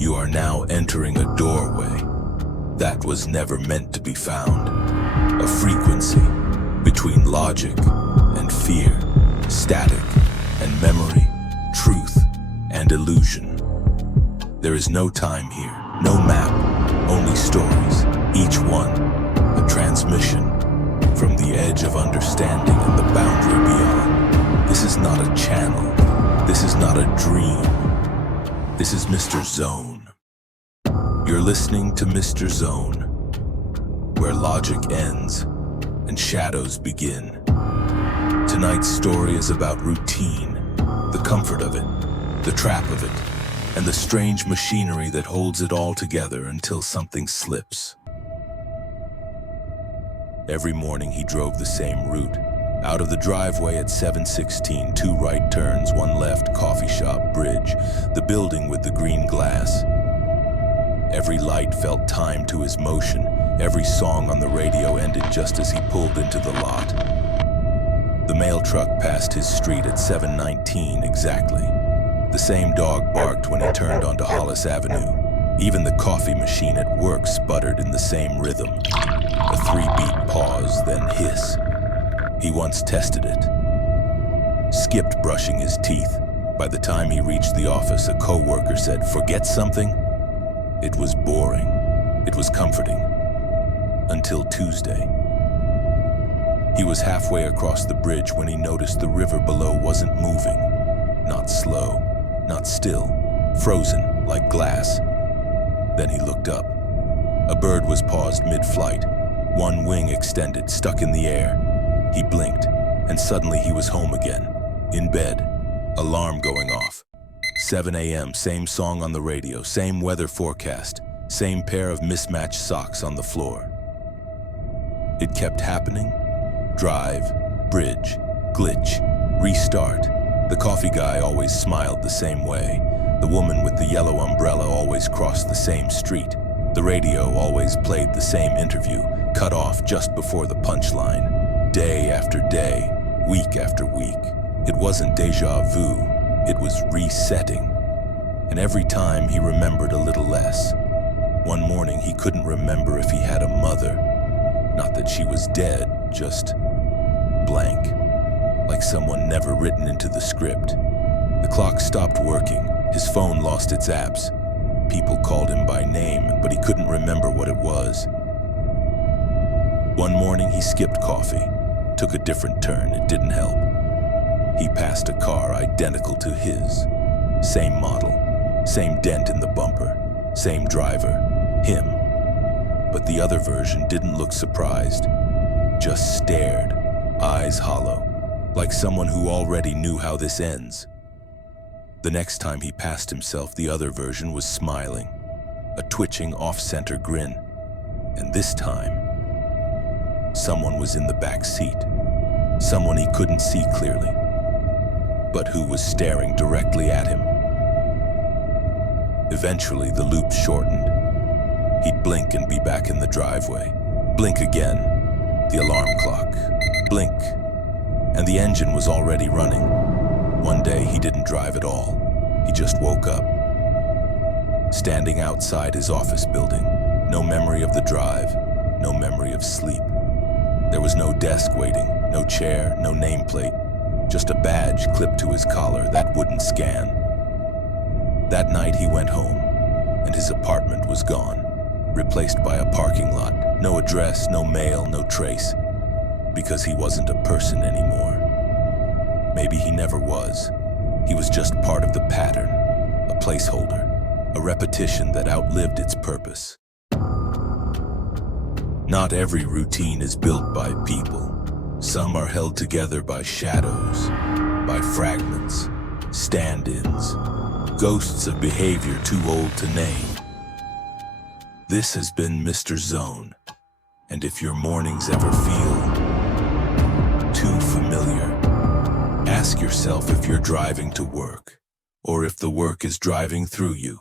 You are now entering a doorway that was never meant to be found. A frequency between logic and fear, static and memory, truth and illusion. There is no time here, no map, only stories, each one a transmission from the edge of understanding and the boundary beyond. This is not a channel. This is not a dream. This is Mr. Zone. You're listening to Mr. Zone, where logic ends and shadows begin. Tonight's story is about routine, the comfort of it, the trap of it, and the strange machinery that holds it all together until something slips. Every morning he drove the same route. Out of the driveway at 716, 2 right turns, 1 left, coffee shop, bridge, the building with the green glass. Every light felt time to his motion. Every song on the radio ended just as he pulled into the lot. The mail truck passed his street at 7:19 exactly. The same dog barked when he turned onto Hollis Avenue. Even the coffee machine at work sputtered in the same rhythm. A 3-beat pause, then hiss. He once tested it. Skipped brushing his teeth. By the time he reached the office, a coworker said, "Forget something?" It was boring. It was comforting. Until Tuesday. He was halfway across the bridge when he noticed the river below wasn't moving. Not slow, not still, frozen like glass. Then he looked up. A bird was paused mid-flight, 1 wing extended, stuck in the air. He blinked, and suddenly he was home again, in bed, alarm going off. 7 a.m., same song on the radio, same weather forecast, same pair of mismatched socks on the floor. It kept happening. Drive, bridge, glitch, restart. The coffee guy always smiled the same way. The woman with the yellow umbrella always crossed the same street. The radio always played the same interview, cut off just before the punchline. Day after day, week after week. It wasn't déjà vu, it was resetting. And every time he remembered a little less. One morning he couldn't remember if he had a mother. Not that she was dead, just blank. Like someone never written into the script. The clock stopped working, his phone lost its apps. People called him by name, but he couldn't remember what it was. One morning he skipped coffee, took a different turn, it didn't help. He passed a car identical to his. Same model, same dent in the bumper, same driver, him. But the other version didn't look surprised, just stared, eyes hollow, like someone who already knew how this ends. The next time he passed himself, the other version was smiling, a twitching off-center grin. And this time, someone was in the back seat, someone he couldn't see clearly, but who was staring directly at him. Eventually, the loop shortened. He'd blink and be back in the driveway. Blink again, the alarm clock. Blink, and the engine was already running. One day, he didn't drive at all. He just woke up, standing outside his office building. No memory of the drive, no memory of sleep. There was no desk waiting, no chair, no nameplate, just a badge clipped to his collar that wouldn't scan. That night he went home, and his apartment was gone, replaced by a parking lot. No address, no mail, no trace, because he wasn't a person anymore. Maybe he never was. He was just part of the pattern, a placeholder, a repetition that outlived its purpose. Not every routine is built by people. Some are held together by shadows, by fragments, stand-ins, ghosts of behavior too old to name. This has been Mr. Zone, and if your mornings ever feel too familiar, ask yourself if you're driving to work, or if the work is driving through you.